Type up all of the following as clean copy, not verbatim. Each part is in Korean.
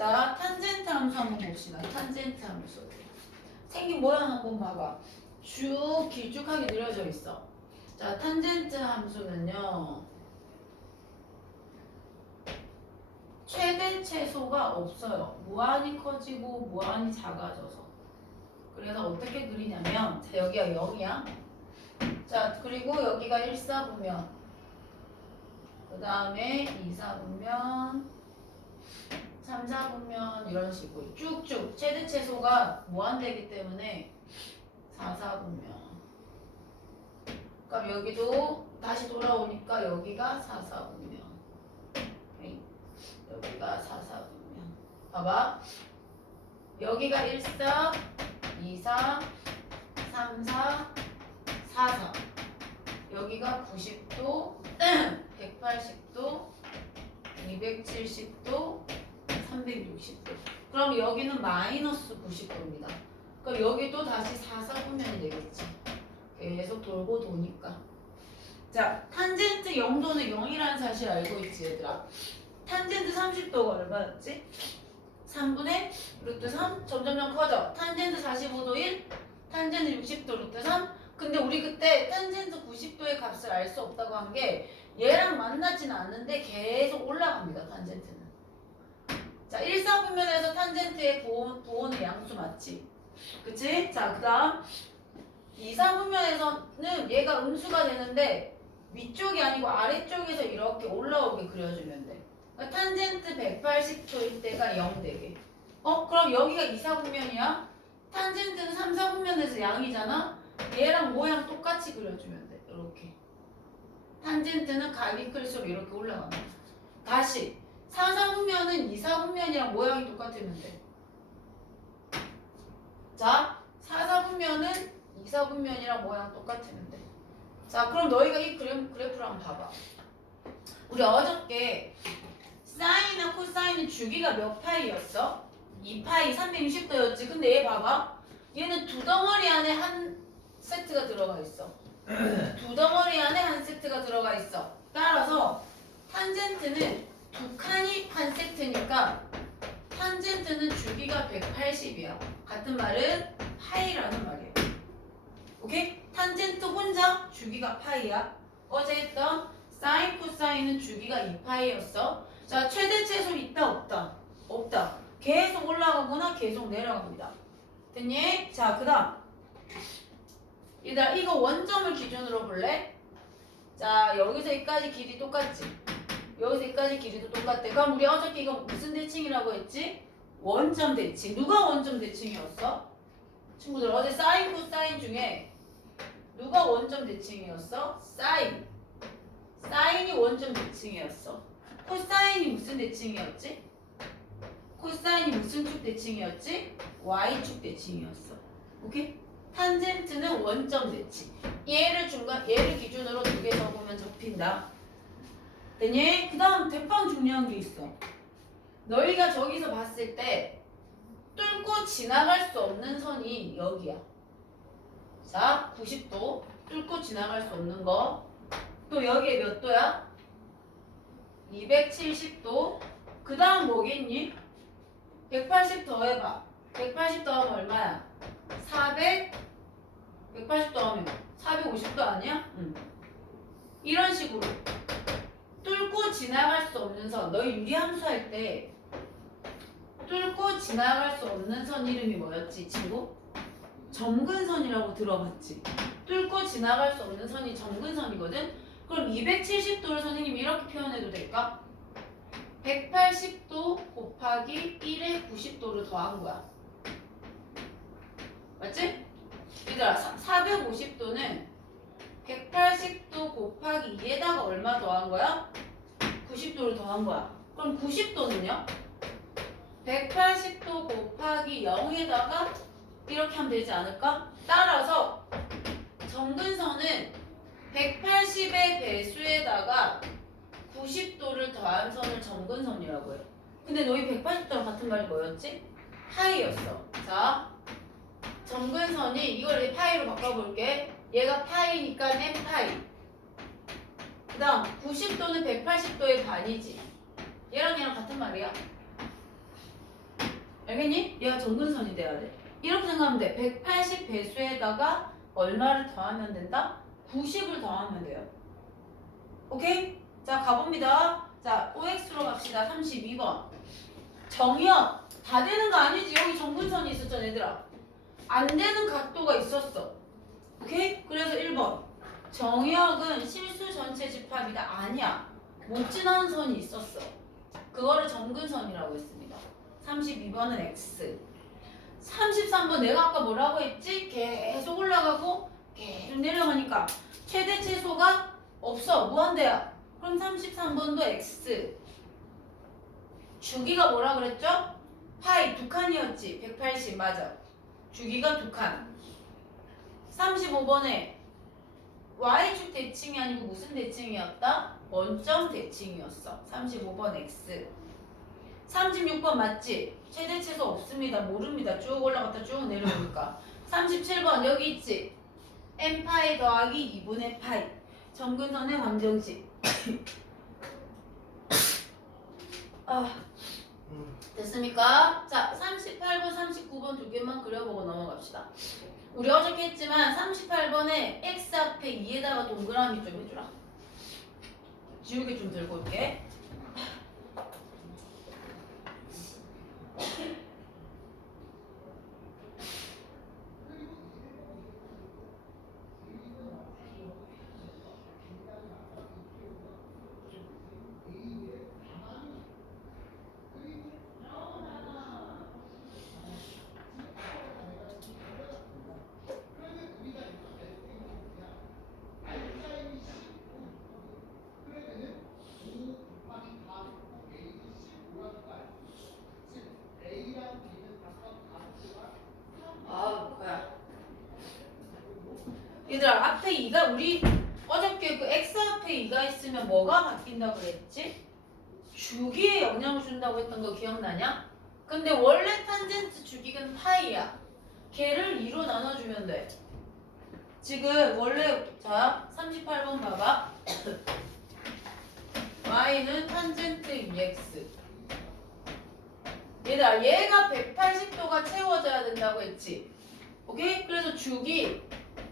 자, 탄젠트 함수 한번 봅시다. 탄젠트 함수. 생긴 모양 한번 봐봐. 쭉 길쭉하게 늘어져 있어. 자, 탄젠트 함수는요. 최대 최소가 없어요. 무한히 커지고 무한히 작아져서. 그래서 어떻게 그리냐면, 자, 여기가 0이야. 자, 그리고 여기가 1사분면. 그 다음에 2사분면. 3사분면 이런 식으로 쭉쭉 최대 최소가 무한되기 때문에 4사분면. 그럼 여기도 다시 돌아오니까 여기가 4사분면. 여기가 4사분면. 봐봐. 여기가 1사, 2사, 3사, 4사. 여기가 90도, 180도, 270도, 360도. 그럼 여기는 마이너스 90도입니다. 그럼 여기도 다시 4사분면이 되겠지. 계속 돌고 도니까. 자, 탄젠트 0도는 0이라는 사실 알고 있지, 얘들아? 탄젠트 30도가 얼마였지? 3분의 루트 3 점점점 커져. 탄젠트 45도 1, 탄젠트 60도 루트 3. 근데 우리 그때 탄젠트 90도의 값을 알 수 없다고 한 게 얘랑 만나지는 않는데 계속 올라갑니다, 탄젠트는. 자, 1사분면에서 탄젠트의 부호는 양수 맞지? 그치? 자, 그 다음 2사분면에서는 얘가 음수가 되는데 위쪽이 아니고 아래쪽에서 이렇게 올라오게 그려주면 돼. 그러니까 탄젠트 180도일 때가 0 되게. 그럼 여기가 2사분면이야? 탄젠트는 3사분면에서 양이잖아? 얘랑 모양 똑같이 그려주면 돼. 이렇게. 탄젠트는 각이 클수록 이렇게 올라갑니다. 다시 4사분면은 2사분면이랑 모양이 똑같으면 돼. 자, 4사분면은 2사분면이랑 모양 똑같으면 돼. 자, 그럼 너희가 이 그래프를 한번 봐봐. 우리 어저께 사인이나 코사인은 주기가 몇 파이였어? 2파이 360도였지. 근데 얘 봐봐. 얘는 두 덩어리 안에 한 세트가 들어가 있어. 두 덩어리 안에 한 세트가 들어가 있어. 따라서 탄젠트는 두 칸이 한 세트니까 탄젠트는 주기가 180이야. 같은 말은 파이라는 말이야. 오케이? 탄젠트 혼자 주기가 파이야. 어제 했던 사인 코사인은 주기가 2파이였어. 자, 최대 최소 있다 없다? 없다. 계속 올라가거나 계속 내려갑니다. 됐니? 자, 그 다음 얘들아, 이거 원점을 기준으로 볼래? 자, 여기서 여기까지 길이 똑같지? 여기서 여기까지 길이도 똑같대. 그럼 우리 어저께 이거 무슨 대칭이라고 했지? 원점 대칭. 누가 원점 대칭이었어? 친구들, 어제 사인 코사인 중에 누가 원점 대칭이었어? 사인. 사인이 원점 대칭이었어. 코사인이 무슨 대칭이었지? 코사인이 무슨 축 대칭이었지? Y축 대칭이었어. 오케이? 탄젠트는 원점 대칭. 얘를 기준으로 두 개 적으면 접힌다. 됐니? 그 다음 대빵 중요한 게 있어. 너희가 저기서 봤을 때 뚫고 지나갈 수 없는 선이 여기야. 자, 90도 뚫고 지나갈 수 없는 거. 또 여기에 몇 도야? 270도. 그 다음 뭐겠니? 180 더해봐. 180 더하면 얼마야? 180 더하면 450도 아니야? 응. 이런 식으로 뚫고 지나갈 수 없는 선. 너희 유리함수 할 때 뚫고 지나갈 수 없는 선 이름이 뭐였지, 친구? 점근선이라고 들어봤지? 뚫고 지나갈 수 없는 선이 점근선이거든? 그럼 270도를 선생님이 이렇게 표현해도 될까? 180도 곱하기 1의 90도를 더한 거야. 맞지? 얘들아, 450도는 180도 곱하기 2에다가 얼마 더한 거야? 90도를 더한 거야. 그럼 90도는요? 180도 곱하기 0에다가 이렇게 하면 되지 않을까? 따라서 점근선은 180의 배수에다가 90도를 더한 선을 점근선이라고 해요. 근데 너희 180도랑 같은 말이 뭐였지? 파이였어. 자, 점근선이 이걸 파이로 바꿔볼게. 얘가 파이니까 n파이. 그 다음 90도는 180도의 반이지. 얘랑 같은 말이야. 알겠니? 얘가 정근선이 돼야 돼. 이렇게 생각하면 돼. 180 배수에다가 얼마를 더하면 된다? 90을 더하면 돼요. 오케이? 자, 가봅니다. 자, OX로 갑시다. 32번. 정역. 다 되는 거 아니지? 여기 정근선이 있었잖아, 얘들아. 안 되는 각도가 있었어. 오케이? 그래서 1번. 정역은 실수 전체 집합이다. 아니야. 못 지나는 선이 있었어. 그거를 정근선이라고 했습니다. 32번은 X. 33번 내가 아까 뭐라고 했지? 계속 올라가고 계속 내려가니까 최대 최소가 없어. 무한대야. 그럼 33번도 X. 주기가 뭐라 그랬죠? 파이 두 칸이었지. 180 맞아. 주기가 두 칸. 35번에 Y축 대칭이 아니고 무슨 대칭이었다? 원점 대칭이었어. 35번 X. 36번 맞지? 최대 최소 없습니다. 모릅니다. 쭉 올라갔다 쭉 내려오니까. 37번 여기 있지? n파이 더하기 2분의 파이. 정근선의 방정식. 됐습니까? 자, 38번, 39번 두 개만 그려보고 넘어갑시다. 우리 어저께 했지만 38번에 x 앞에 2에다가 동그라미 좀 해주라. 지우개 좀 들고 올게. 얘들아, 앞에 2가 우리 어저께 그 x 앞에 2가 있으면 뭐가 바뀐다고 그랬지? 주기에 영향을 준다고 했던 거 기억나냐? 근데 원래 탄젠트 주기는 파이야. 걔를 2로 나눠주면 돼. 지금 원래 자 38번 봐봐. y는 탄젠트 2x. 얘들아, 얘가 180도가 채워져야 된다고 했지? 오케이? 그래서 주기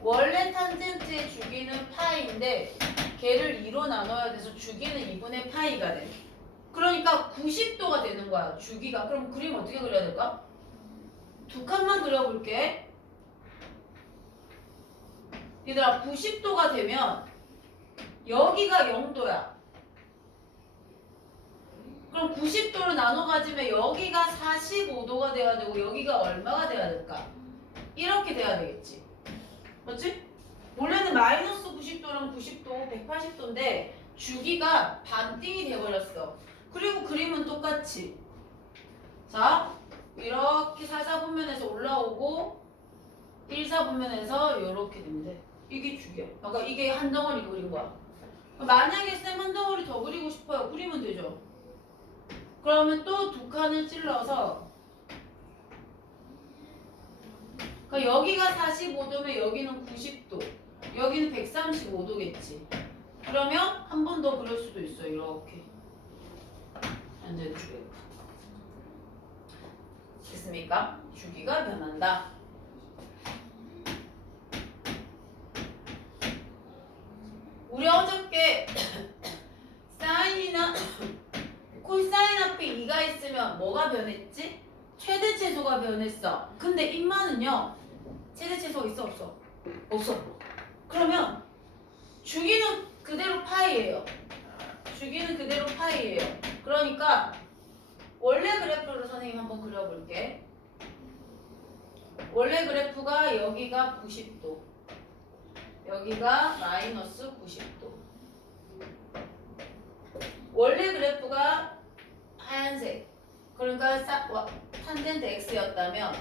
원래 탄젠트의 주기는 파이인데 걔를 2로 나눠야 돼서 주기는 2분의 파이가 돼. 그러니까 90도가 되는 거야, 주기가. 그럼 그림 어떻게 그려야 될까? 두 칸만 그려볼게. 얘들아, 90도가 되면 여기가 0도야. 그럼 90도로 나눠 가지면 여기가 45도가 돼야 되고 여기가 얼마가 돼야 될까? 이렇게 돼야 되겠지. 맞지? 원래는 마이너스 90도랑 90도, 180도인데 주기가 반띵이 돼버렸어. 그리고 그림은 똑같이. 자, 이렇게 4사분면에서 올라오고 1사분면에서 이렇게 되면 돼. 이게 주기야. 그러니까 이게 한 덩어리 그린 거야. 만약에 쌤 한 덩어리 더 그리고 싶어요. 그리면 되죠. 그러면 또 두 칸을 찔러서, 그러니까 여기가 45도면 여기는 90도, 여기는 135도겠지. 그러면 한 번 더 그릴 수도 있어. 이렇게. 완전 주기. 됐습니까? 주기가 변한다. 우리 어저께 사인이나 콜사인 앞에 2가 있으면 뭐가 변했지? 최대 최소가 변했어. 근데 인마는요, 최대 최소가 있어 없어? 없어. 그러면 주기는 그대로 파이예요. 주기는 그대로 파이예요. 그러니까 원래 그래프로 선생님 한번 그려볼게. 원래 그래프가 여기가 90도, 여기가 마이너스 90도. 원래 그래프가 하얀색, 그러니까 탄젠트 x였다면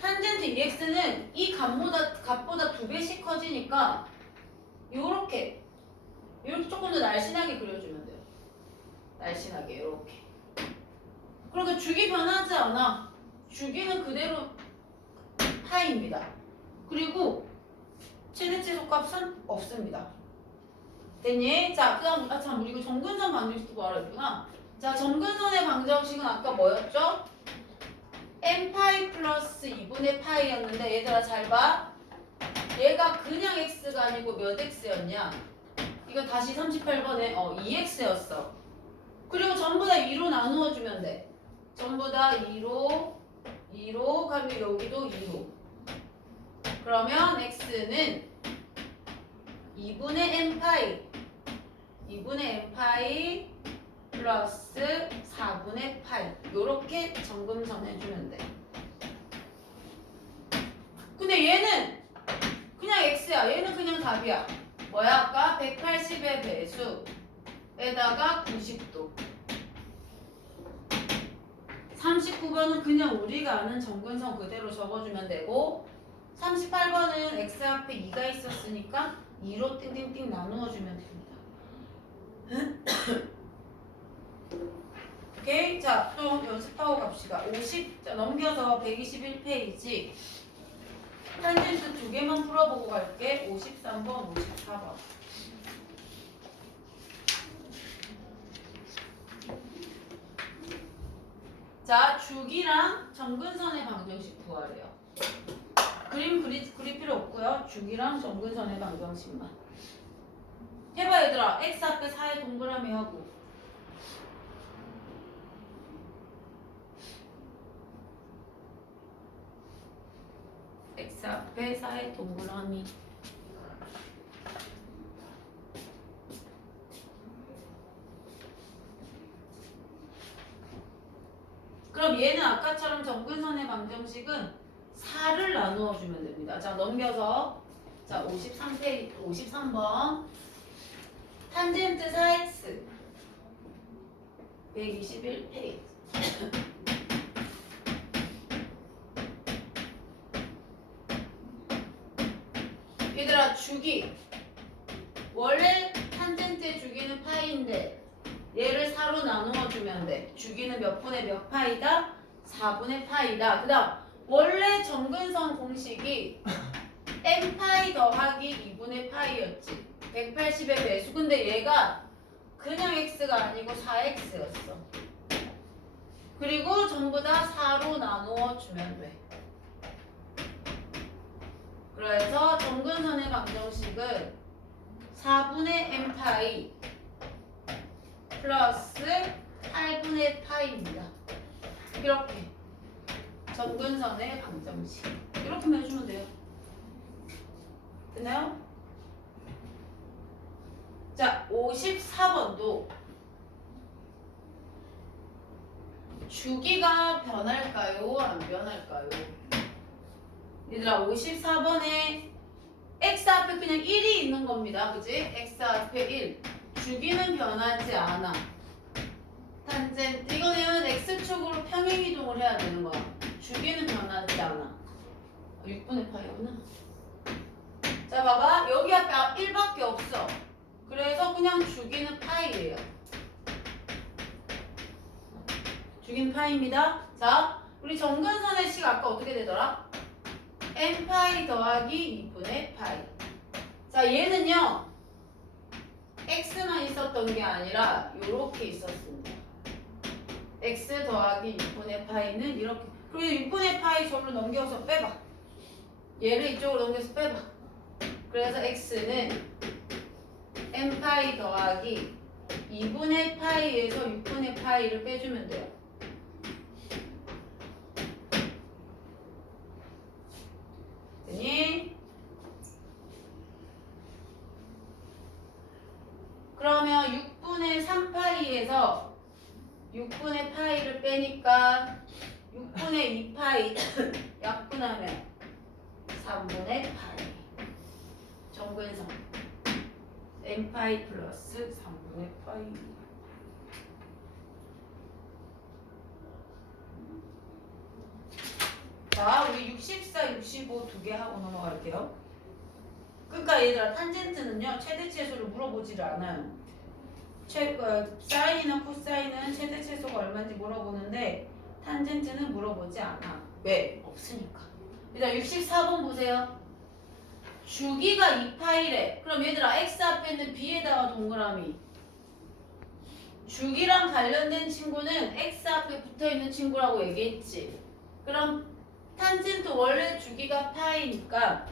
탄젠트 2x는 이 값보다 2배씩 커지니까 요렇게 조금 더 날씬하게 그려주면 돼요. 날씬하게 이렇게. 그러니까 주기 변하지 않아. 주기는 그대로 파이입니다. 그리고 최대 최소 값은 없습니다. 됐니? 자, 그 다음, 참, 우리 이거 정근선 방정식도 알아야겠구나. 자, 정근선의 방정식은 아까 뭐였죠? n파이 플러스 2분의 파이였는데 얘들아 잘 봐. 얘가 그냥 x가 아니고 몇 x였냐? 이거 다시 38번에 2x였어. 그리고 전부 다 2로 나누어 주면 돼. 전부 다 2로 가면 여기도 2로. 그러면 x는 2분의 n파이 플러스 4분의 파이 요렇게 정근선 해주면 돼. 근데 얘는 그냥 x야. 얘는 그냥 답이야. 뭐야 아까 180의 배수에다가 90도. 39번은 그냥 우리가 아는 정근선 그대로 적어주면 되고 38번은 x 앞에 2가 있었으니까 2로 띵띵띵 나누어 주면 됩니다. 오케이? 자, 또 연습하고 갑시다. 50, 자, 넘겨서 121페이지. 탄젠트 두 개만 풀어보고 갈게. 53번, 54번. 자, 주기랑 정근선의 방정식 구하래요. 그림 그릴 필요 없고요. 주기랑 정근선의 방정식만. 해봐 얘들아. x 앞에 4의 동그라미 하고. x 앞에 4의 동그라미. 그럼 얘는 아까처럼 정근선의 방정식은 4를 나누어 주면 됩니다. 자, 넘겨서 자, 53번 탄젠트 4x 121페이지. 얘들아, 주기 원래 탄젠트의 주기는 파이인데 얘를 4로 나누어 주면 돼. 주기는 몇 분의 몇 파이다? 4분의 파이다. 그 다음 원래 정근선 공식이 n파이 더하기 2분의 파이였지. 180의 배수. 근데 얘가 그냥 x가 아니고 4x였어. 그리고 전부 다 4로 나누어 주면 돼. 그래서 정근선의 방정식은 4분의 n파이 플러스 8분의 파이입니다. 이렇게 정근선의 방정식 이렇게 해주면 돼요. 됐나요? 자, 54번도 주기가 변할까요? 안 변할까요? 얘들아, 54번에 x 앞에 그냥 1이 있는 겁니다. 그지? x 앞에 1. 주기는 변하지 않아. 탄젠트 이거는 x축으로 평행이동을 해야 되는 거야. 주기는 변하지 않아. 6분의 파이구나. 자, 봐봐. 여기 앞에 1밖에 없어. 그래서 그냥 주기는 파이예요. 주기는 파이입니다. 자, 우리 정근선의 식 아까 어떻게 되더라? n파이 더하기 2분의 파이. 자, 얘는요 x만 있었던 게 아니라 요렇게 있었습니다. x 더하기 6분의 파이는 이렇게. 그리고 6분의 파이 저로 넘겨서 빼봐. 얘를 이쪽으로 넘겨서 빼봐. 그래서 x는 n파이 더하기 2분의 파이에서 6분의 파이를 빼주면 돼요. 됐니? 그러면 6분의 3파이에서 6분의 파이를 빼니까 6분의 2파이 약분하면 3분의 파이. 정근선 n파이 플러스 3분의 파이. 자, 우리 64, 65 두 개 하고 넘어갈게요. 그러니까 얘들아, 탄젠트는요 최대 최소를 물어보지를 않아요. 사인이나 코사인은 최대 최소가 얼마인지 물어보는데 탄젠트는 물어보지 않아. 왜? 없으니까. 얘들아, 64번 보세요. 주기가 2파이래. 그럼 얘들아, x 앞에 있는 b에다가 동그라미. 주기랑 관련된 친구는 x 앞에 붙어있는 친구라고 얘기했지. 그럼 탄젠트 원래 주기가 파이니까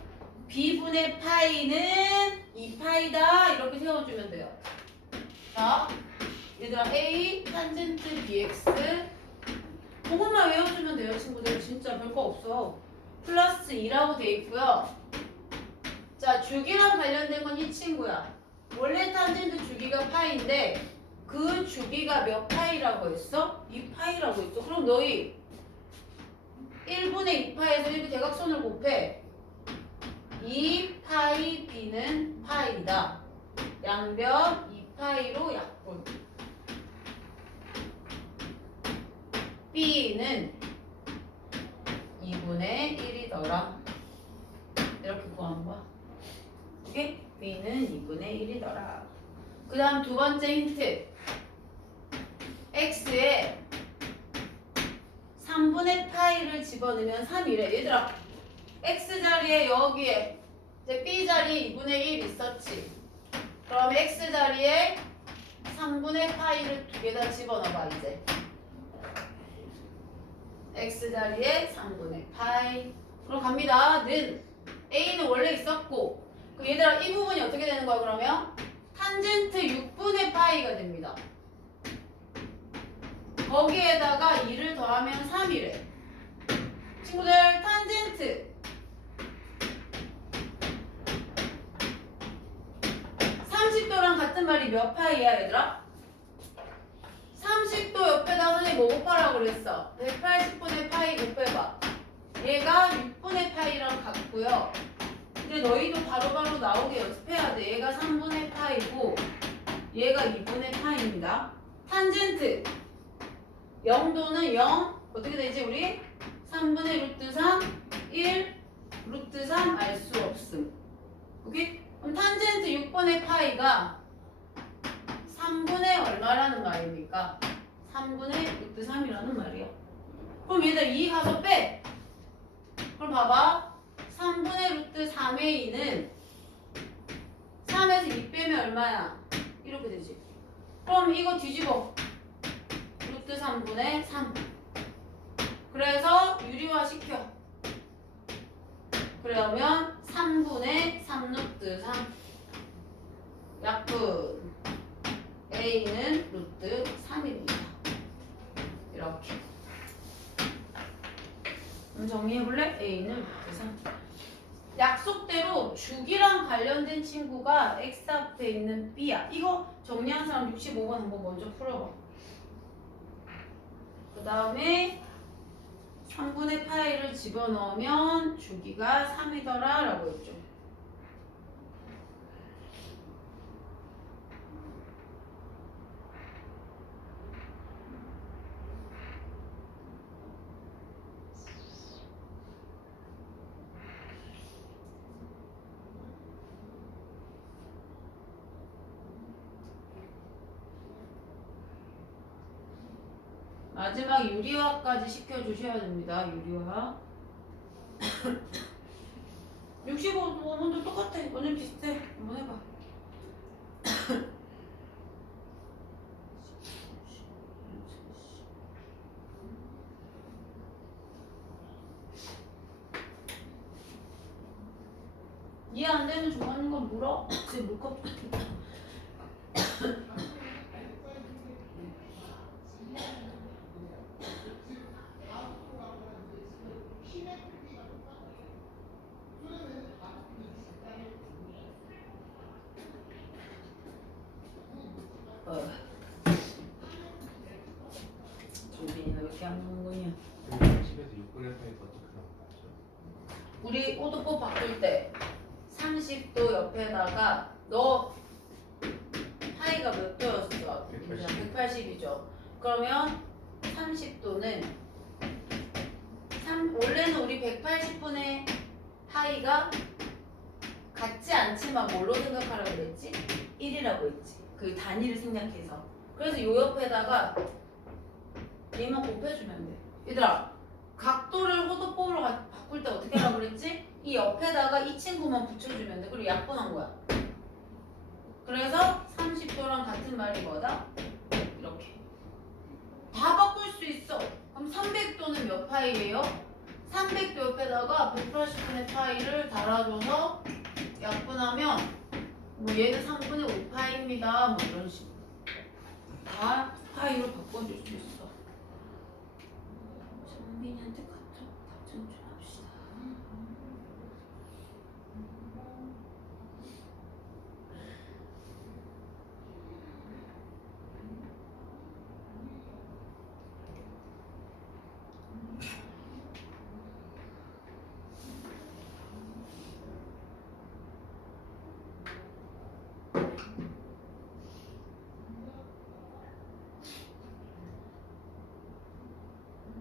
b분의 파이는 2파이다 이렇게 세워주면 돼요. 자, 얘들아 a 탄젠트 bx 그것만 외워주면 돼요 친구들. 진짜 별거 없어. 플러스 2라고 돼 있고요. 자, 주기랑 관련된 건 이 친구야. 원래 탄젠트 주기가 파이인데 그 주기가 몇 파이라고 했어? 2파이라고 했어. 그럼 너희 1분의 2파에서 1그 대각선을 곱해. 2파이 b는 파이다. 양변 2파이로 약분. b는 2분의 1이더라. 이렇게 구하는 거야. 오케이? b는 2분의 1이더라. 그 다음 두 번째 힌트. x에 3분의 파이를 집어넣으면 3이래. 얘들아, x 자리에 여기에 이제 b 자리에 2분의 1 있었지. 그럼 x 자리에 3분의 파이를 두 개 다 집어넣어봐 이제. x 자리에 3분의 파이. 그럼 갑니다. 는 a는 원래 있었고, 그럼 얘들아 이 부분이 어떻게 되는 거야 그러면? 탄젠트 6분의 파이가 됩니다. 거기에다가 2를 더하면 3이래. 친구들 탄젠트 30도랑 같은 말이 몇 파이야 얘들아? 30도 옆에다 선생님 뭐 곱하라고 그랬어? 180분의 파이 곱해봐. 얘가 6분의 파이랑 같고요. 근데 너희도 바로바로 나오게 연습해야 돼. 얘가 3분의 파이고 얘가 2분의 파이입니다. 탄젠트 0도는 0 어떻게 되지 우리? 3분의 루트 3 1 루트 3 알 수 없음. 오케이? 그럼 탄젠트 6분의 파이가 3분의 얼마라는 말입니까? 3분의 루트 3이라는 말이야. 그럼 얘들 2 가서 빼. 그럼 봐봐. 3분의 루트 3의 2는 3에서 2 빼면 얼마야? 이렇게 되지. 그럼 이거 뒤집어. 루트 3분의 3. 그래서 유리화 시켜. 그러면 3분의 3 루트 3. 약분. a는 루트 3입니다. 이렇게. 그럼 정리해볼래? a는 루트 3. 약속대로 주기랑 관련된 친구가 x 앞에 있는 b야. 이거 정리한 사람 65번 한번 먼저 풀어봐. 그 다음에 3분의 파이를 집어넣으면 주기가 3이더라 라고 했죠. 마지막 유리화까지 시켜주셔야 됩니다. 유리화. 65번도 똑같아. 완전 비슷해. 한번 해봐. 이해 안 되면 좋아하는 건 물어. 제 물컵. 정빈이가 왜 이렇게 안 먹는 거냐? 30에서 6분의 파이가 어떻게 나올까요? 우리 오도법 바꿀 때 30도 옆에다가 너 파이가 몇 도였어? 180. 180이죠. 그러면 30도는 원래는 우리 180분의 파이가 같지 않지만 뭘로 생각하라고 그랬지? 1이라고 했지. 그 단위를 생략해서. 그래서 요 옆에다가 얘만 곱해주면 돼. 얘들아, 각도를 호도법으로 바꿀 때 어떻게 하라고 그랬지? 이 옆에다가 이 친구만 붙여주면 돼. 그리고 약분한 거야. 그래서 30도랑 같은 말이 뭐다? 이렇게. 다 바꿀 수 있어. 그럼 300도는 몇 파이예요? 300도 옆에다가 180분의 파이를 달아줘서 약분하면 뭐 얘는 3분의 5파이입니다. 뭐 이런 식으로 다 파이로 바꿔줄 수 있어. 정빈이한테 카톡 답장 좀 합시다. 음.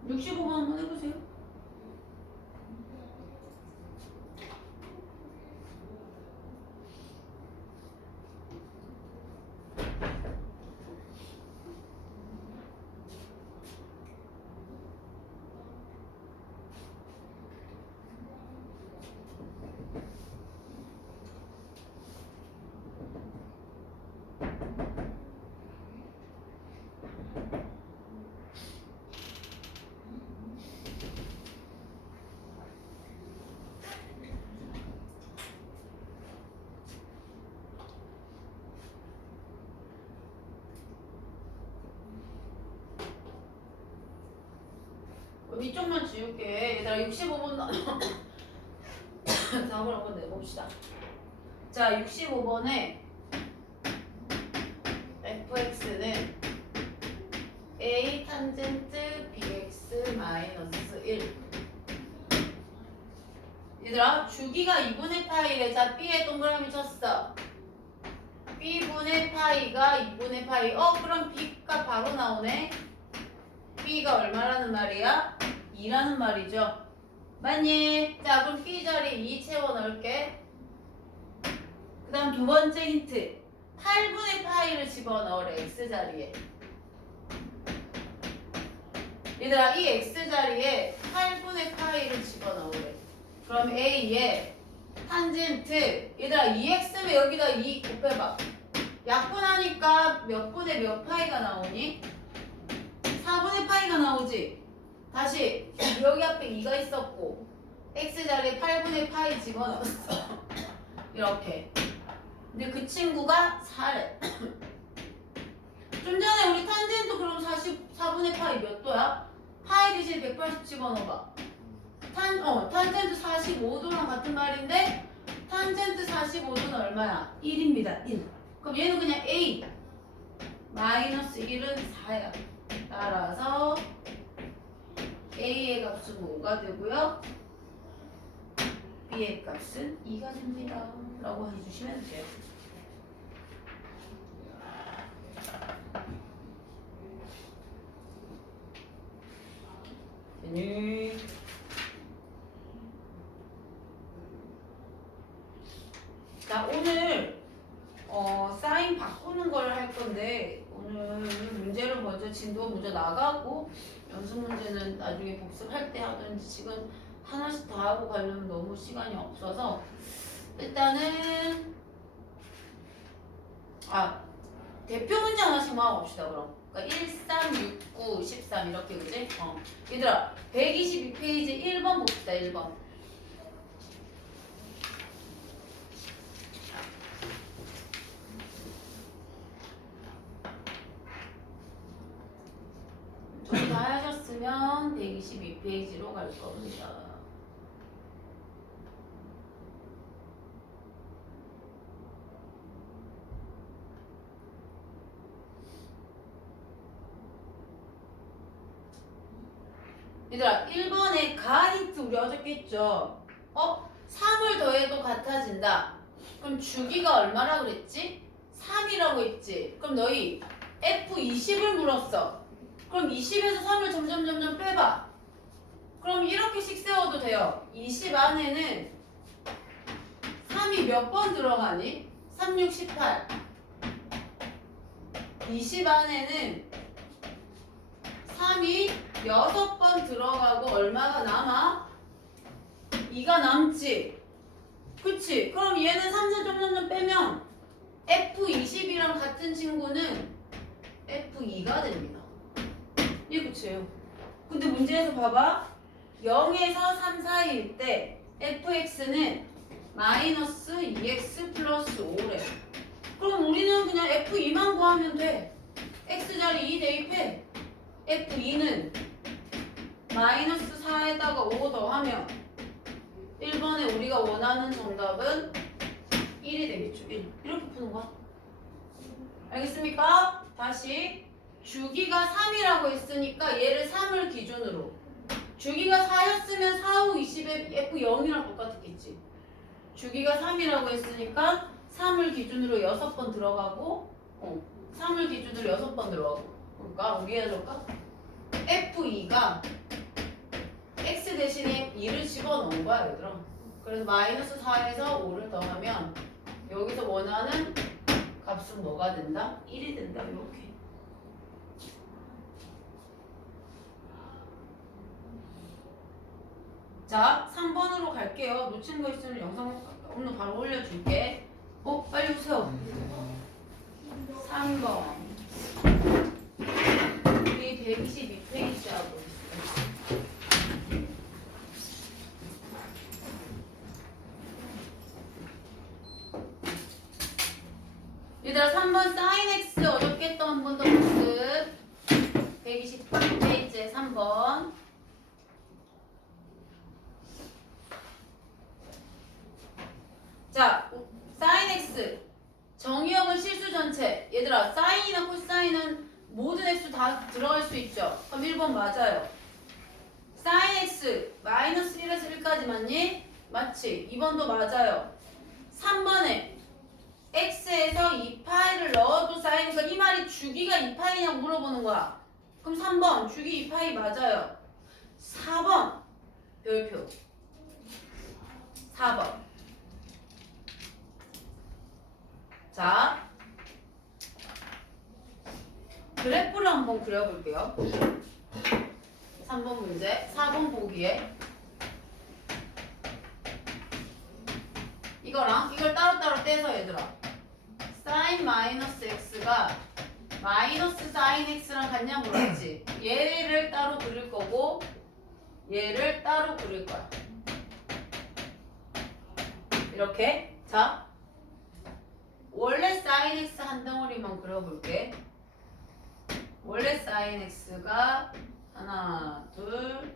65번 한번 해보세요. 이쪽만 지울게. 얘들아 65번 답을 한번 내봅시다. 자 65번에 fx는 a 탄젠트 bx 마이너스 1. 얘들아 주기가 2분의 파이래. 자 b에 동그라미 쳤어. b분의 파이가 2분의 파이. 그럼 b가 바로 나오네. b가 얼마라는 말이야? 2라는 말이죠. 맞니? 자 그럼 b 자리에 2 채워 넣을게. 그 다음 두 번째 힌트. 8분의 파이를 집어넣으래. x 자리에. 얘들아 이 x 자리에 8분의 파이를 집어넣으래. 그럼 a에 탄젠트. 얘들아 2x면 여기다 2 곱해봐. 약분하니까 몇 분의 몇 파이가 나오니? 4분의 파이가 나오지. 다시 여기 앞에 2가 있었고 x 자리에 8분의 파이 집어넣었어. 이렇게. 근데 그 친구가 4래. 좀 전에 우리 탄젠트 그럼 44분의 파이 몇 도야? 파이 대신 180 집어넣어봐. 탄젠트 45도랑 같은 말인데 탄젠트 45도는 얼마야? 1입니다. 1. 그럼 얘는 그냥 a 마이너스 1은 4야. 따라서 a의 값은 5가 되고요. b의 값은 2가 됩니다. 라고 해주시면 돼요. 됐니? 자 오늘 사인 바꾸는 걸 할 건데 오늘 문제를 먼저 진도 먼저 나가고 연습 문제는 나중에 복습할 때 하든지 지금 하나씩 다 하고 가려면 너무 시간이 없어서 일단은 대표 문제 하나씩만 하고 봅시다. 그럼 그러니까 1, 3, 6, 9, 13 이렇게 그지? 얘들아 122페이지 1번 봅시다. 1번 정리 다 하셨으면 122페이지로 갈 겁니다. 얘들아 1번에 가힌트 우리 어저께 했죠? 3을 더해도 같아진다. 그럼 주기가 얼마라 그랬지? 3이라고 했지. 그럼 너희 F20을 물었어. 그럼 20에서 3을 점점 빼봐. 그럼 이렇게씩 세워도 돼요. 20 안에는 3이 몇 번 들어가니? 3, 6, 18. 20 안에는 3이 6번 들어가고 얼마가 남아? 2가 남지. 그치? 그럼 얘는 3, 4 빼면 F20이랑 같은 친구는 F2가 됩니다. 이게 그치예요. 근데 문제에서 봐봐. 0에서 3 사이일 때 fx는 마이너스 2x 플러스 5래. 그럼 우리는 그냥 f2만 구하면 돼. x자리 2 대입해. f2는 마이너스 4에다가 5 더하면 1번에 우리가 원하는 정답은 1이 되겠죠. 1. 이렇게 푸는 거야. 알겠습니까? 다시 주기가 3이라고 했으니까 얘를 3을 기준으로, 주기가 4였으면 4, 5, 20에 F0이랑 똑같았겠지. 주기가 3이라고 했으니까 3을 기준으로 6번 들어가고 3을 기준으로 6번 들어가고. 그러니까 우리 해줄까? F2가 X 대신에 2를 집어넣은 거야 얘들아. 그래서 마이너스 4에서 5를 더하면 여기서 원하는 값은 뭐가 된다? 1이 된다. 이렇게. 자, 3번으로 갈게요. 놓친 거 있으면 영상 오늘 바로 올려줄게. 빨리 오세요. 3번. 우리 122페이지하고 있어요. 얘들아 3번 sin x 어렵게 또 한 번 더 복습. 128페이지에 3번. 자, sin x 정의역은 실수 전체. 얘들아 사인이나 코사인은 모든 x수 다 들어갈 수 있죠. 그럼 1번 맞아요. sin x 마이너스 1에서 1까지 맞니? 맞지? 2번도 맞아요. 3번에 x에서 2파이를 넣어도 사인이니까 이 말이 주기가 2파이냐고 물어보는 거야. 그럼 3번 주기 2파이 맞아요. 4번 별표. 4번. 자, 그래프를 한번 그려볼게요. 3번 문제, 4번 보기에 이거랑 이걸 따로따로 떼서 얘들아 sin 마이너스 x가 마이너스 sin x랑 같냐 물었지. 얘를 따로 그릴 거고 얘를 따로 그릴 거야. 이렇게. 자, 원래 sin x 한 덩어리만 그려볼게. 원래 sin x가 하나, 둘,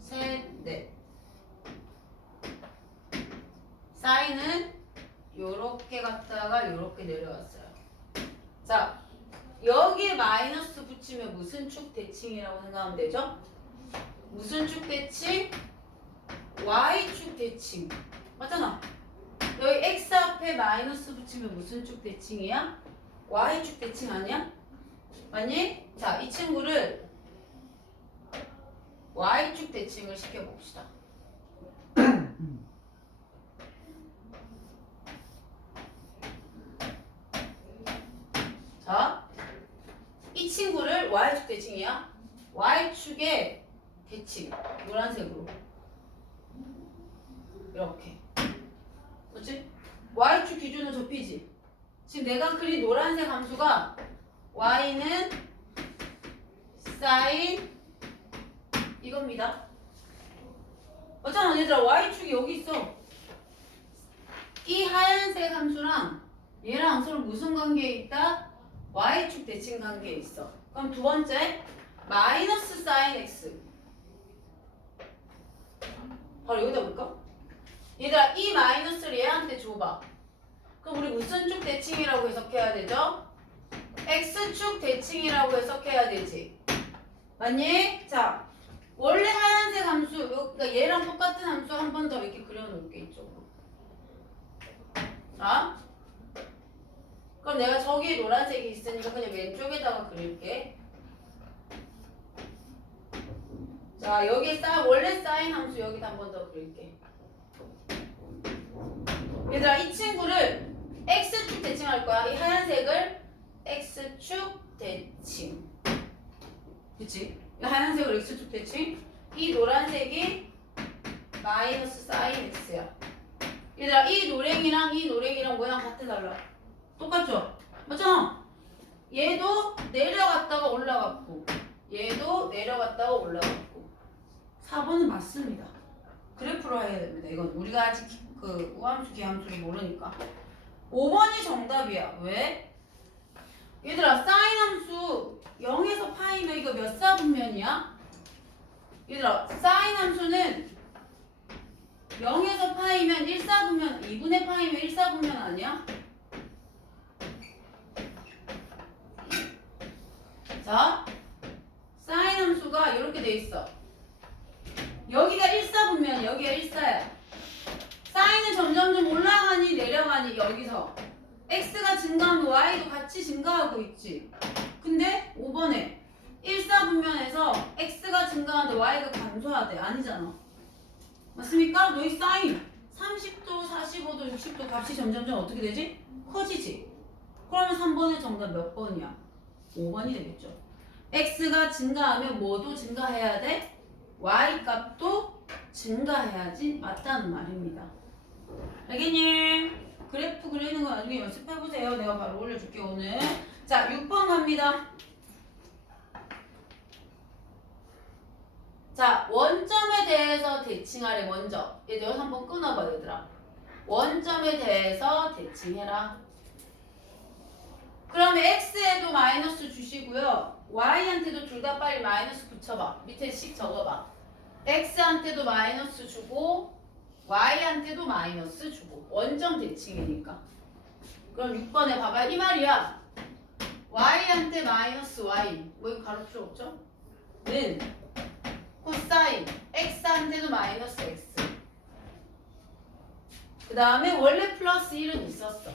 셋, 넷. 사인은 요렇게 갔다가 요렇게 내려왔어요. 자, 여기에 마이너스 붙이면 무슨 축 대칭이라고 생각하면 되죠? 무슨 축 대칭? Y축 대칭. 맞잖아. 여기 X 앞에 마이너스 붙이면 무슨 축 대칭이야? Y축 대칭 아니야? 맞니? 자, 이 친구를 Y축 대칭을 시켜봅시다. 자, 이 친구를 Y축 대칭이야. Y축의 대칭. 노란색으로. 이렇게. 그렇지? Y축 기준으로 접히지? 지금 내가 그린 노란색 함수가 Y는 sin 이겁니다. 어쩌면 얘들아 Y축이 여기 있어. 이 하얀색 함수랑 얘랑 서로 무슨 관계에 있다? Y축 대칭 관계에 있어. 그럼 두 번째 마이너스 sin x 바로 여기다 볼까? 얘들아 이 마이너스를 얘한테 줘봐. 그럼 우리 무슨 축 대칭이라고 해석해야 되죠? X축 대칭이라고 해석해야 되지. 맞니? 자, 원래 하얀색 함수, 그러니까 얘랑 똑같은 함수 한 번 더 이렇게 그려놓을게 이쪽으로. 자, 그럼 내가 저기에 노란색이 있으니까 그냥 왼쪽에다가 그릴게. 자, 여기에 원래 사인 함수 여기다 한 번 더 그릴게. 얘들아 이 친구를 X축 대칭할 거야. 이 하얀색을 X축 대칭. 그치? 이 하얀색을 X축 대칭. 이 노란색이 마이너스 사인 X야. 얘들아 이 노랭이랑 이 노랭이랑 모양 같아 달라? 똑같죠? 맞죠? 얘도 내려갔다가 올라갔고 얘도 내려갔다가 올라갔고 4번은 맞습니다. 그래프로 해야 됩니다. 이건 우리가 아직 그 우함수 기함수를 모르니까 5번이 정답이야. 왜? 얘들아 사인 함수 0에서 파이면 이거 몇 사분면이야? 얘들아 사인 함수는 0에서 파이면 1사분면 2분의 파이면 1사분면 아니야? 자 사인 함수가 이렇게 돼 있어. 여기가 1사분면 여기가 1사야. 사인은 점점점 올라가니 내려가니 여기서 x가 증가하면 y도 같이 증가하고 있지. 근데 5번에 1사분면에서 x가 증가하는데 y가 감소하대. 아니잖아. 맞습니까? 너희 사인 30도, 45도, 60도 값이 점점점 어떻게 되지? 커지지. 그러면 3번의 정답 몇 번이야? 5번이 되겠죠. x가 증가하면 뭐도 증가해야 돼? y 값도 증가해야지 맞다는 말입니다. 알겠니? 그래프 그리는 거 나중에 연습해보세요. 내가 바로 올려줄게 오늘. 자 6번 갑니다. 자 원점에 대해서 대칭하래. 먼저 얘들 한번 끊어봐 얘들아. 원점에 대해서 대칭해라. 그러면 x에도 마이너스 주시고요. y한테도 둘 다 빨리 마이너스 붙여봐. 밑에 씩 적어봐. x한테도 마이너스 주고 y한테도 마이너스 주고. 원점 대칭이니까. 그럼 6번에 봐봐. 이 말이야. y한테 마이너스 y. 뭐 이거 가로 필요 없죠? 는 코사인 x한테도 마이너스 x. 그 다음에 원래 플러스 1은 있었어.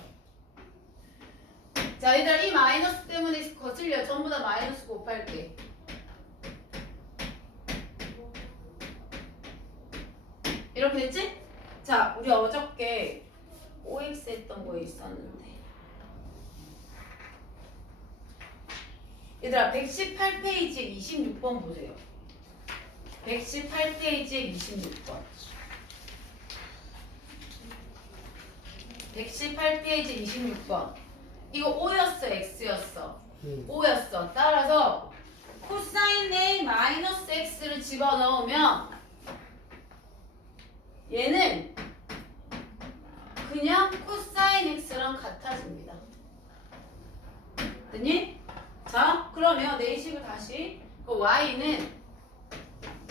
자 얘들아 이 마이너스 때문에 거슬려. 전부 다 마이너스 곱할게. 이렇게 됐지? 자 우리 어저께 OX 했던 거 있었는데 얘들아 118페이지 26번 보세요. 118페이지 26번 118페이지 26번 이거 O였어 X였어? O였어. 따라서 코사인에 마이너스 X를 집어넣으면 얘는 그냥 코사인 X랑 같아집니다. 됐니? 자 그러면 내 식을 다시 그 Y는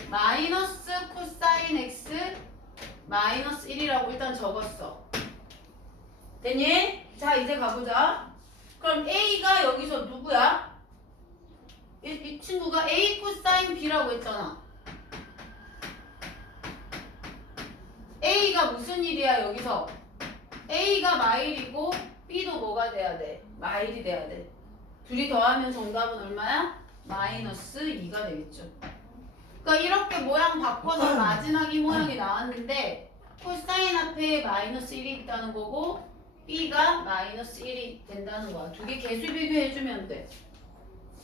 마이너스 코사인 X 마이너스 1이라고 일단 적었어. 됐니? 자 이제 가보자. 그럼 A가 여기서 누구야? 이 친구가 A 코사인 B라고 했잖아. A가 무슨 일이야 여기서? A가 마일이고 B도 뭐가 돼야 돼? 마일이 돼야 돼. 둘이 더하면 정답은 얼마야? 마이너스 2가 되겠죠. 그러니까 이렇게 모양 바꿔서 마지막 이 모양이 나왔는데 코사인 앞에 마이너스 1이 있다는 거고 B가 마이너스 1이 된다는 거야. 두 개 개수 비교해주면 돼.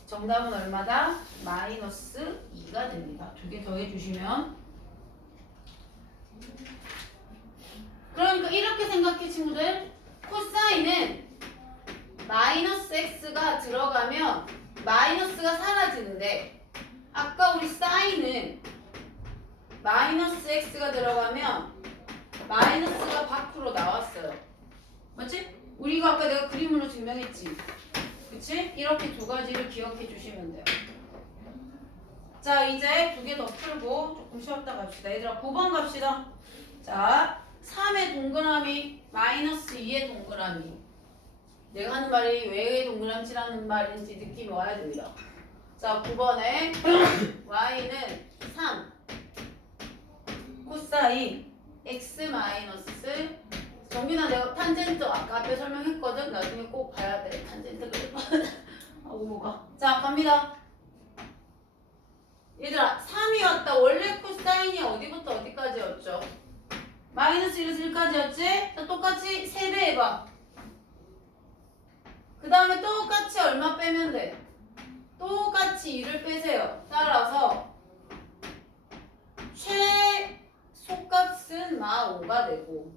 정답은 얼마다? 마이너스 2가 됩니다. 두 개 더해주시면. 그러니까 이렇게 생각해 친구들. 코사인은 마이너스 x가 들어가면 마이너스가 사라지는데 아까 우리 사인은 마이너스 x가 들어가면 마이너스가 밖으로 나왔어요. 맞지? 우리가 아까 내가 그림으로 증명했지. 그치? 이렇게 두 가지를 기억해 주시면 돼요. 자 이제 두 개 더 풀고 조금 쉬었다 갑시다. 얘들아 9번 갑시다. 자 3의 동그라미 마이너스 2의 동그라미. 내가 하는 말이 왜 동그라미라는 말인지 느낌이 와야 됩니다. 자 9번에 y는 3 코사인 x 마이너스 정민아 내가 탄젠트 아까 앞에 설명했거든. 나중에 꼭 봐야 돼. 탄젠트 그래프. 뭐가. 자 갑니다. 얘들아 3이었다. 원래 코사인이 어디부터 어디까지였죠? 마이너스 1에서 1까지였지? 자, 똑같이 3배 해봐. 그 다음에 똑같이 얼마 빼면 돼? 똑같이 2를 빼세요. 따라서 최소값은 마 5가 되고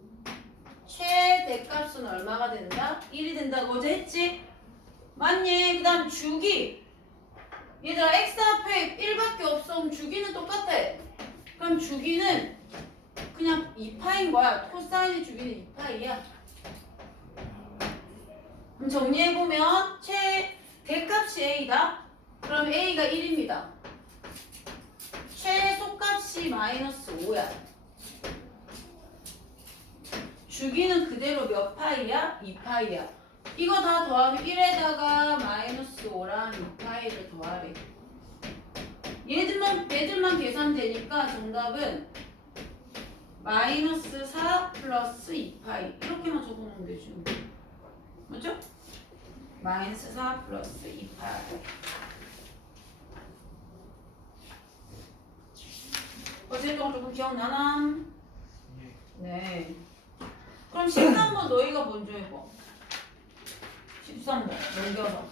최대값은 얼마가 된다? 1이 된다고 어제 했지? 맞니? 그 다음 주기 얘들아 x 앞에 1밖에 없어. 그럼 주기는 똑같아. 그럼 주기는 그냥 2파인 거야. 코사인의 주기는 2파이야. 그럼 정리해보면 대값이 a다. 그럼 a가 1입니다. 최소값이 마이너스 5야. 주기는 그대로 몇 파이야? 2파이야. 이거 다 더하면 1에다가 마이너스 5랑 2파이를 더하래. 얘들만 계산되니까 정답은 마이너스 4 플러스 2파이. 이렇게만 적어놓으면 되지. 맞죠? 마이너스 4 플러스 2파이. 어제 동안 조금 기억나나? 네. 그럼 13번 너희가 먼저 해봐. 13번 넘겨서.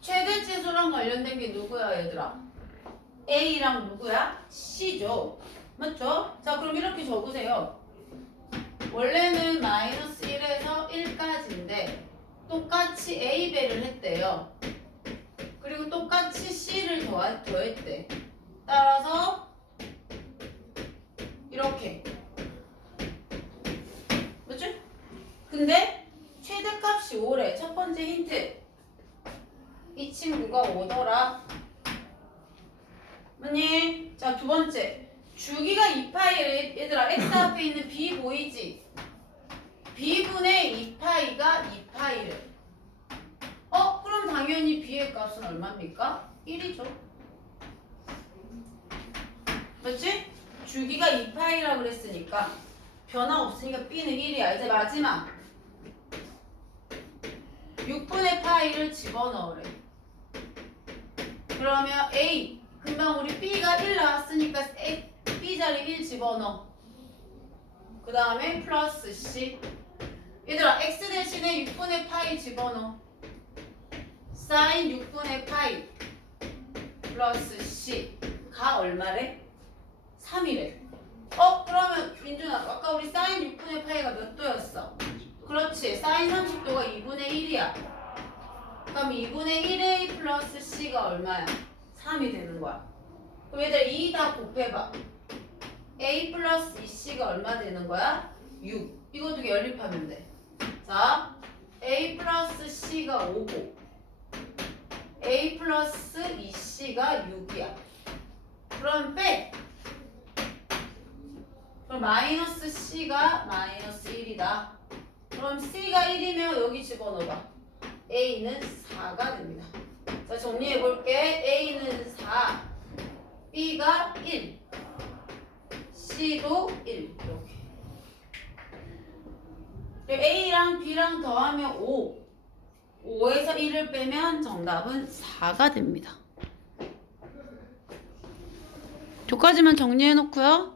최대치수랑 관련된 게 누구야 얘들아? A랑 누구야? C죠. 맞죠? 자 그럼 이렇게 적으세요. 원래는 마이너스 1에서 1까지인데 똑같이 A배를 했대요. 그리고 똑같이 C를 더했대. 따라서 이렇게. 맞죠? 근데 최대값이 5래. 첫 번째 힌트. 이 친구가 5더라. 맞니? 자, 두 번째. 주기가 2파이래. 얘들아, x 앞에 있는 b 보이지? b분의 2파이가 2파이래. 그럼 당연히 b의 값은 얼마입니까? 1이죠. 맞지? 주기가 2파이라고 그랬으니까 변화 없으니까 b는 1이야. 이제 마지막. 6분의 파이를 집어넣으래. 그러면 a 금방 우리 b가 1 나왔으니까 b 자리 1 집어넣어. 그 다음에 플러스 c. 얘들아 x 대신에 6분의 파이 집어넣어. 사인 6분의 파이 플러스 c가 얼마래? 3이래. 그러면 민준아 아까 우리 사인 6분의 파이가 몇 도였어? 그렇지. 사인 30도가 2분의 1이야. 그럼 2분의 1a 플러스 c가 얼마야? 3이 되는 거야. 그럼 얘들아 2 다 곱해봐. a 플러스 2c가 얼마 되는 거야? 6. 이거 두 개 연립하면 돼. 자, a 플러스 c가 5고 a 플러스 2c가 6이야. 그럼 빼. 그럼 마이너스 c가 마이너스 1이다. 그럼 c가 1이면 여기 집어넣어봐. a는 4가 됩니다. 자, 정리해볼게. a는 4, b가 1, c도 1. 이렇게. a랑 b랑 더하면 5. 5에서 1을 빼면 정답은 4가 됩니다. 여기까지만 정리해놓고요.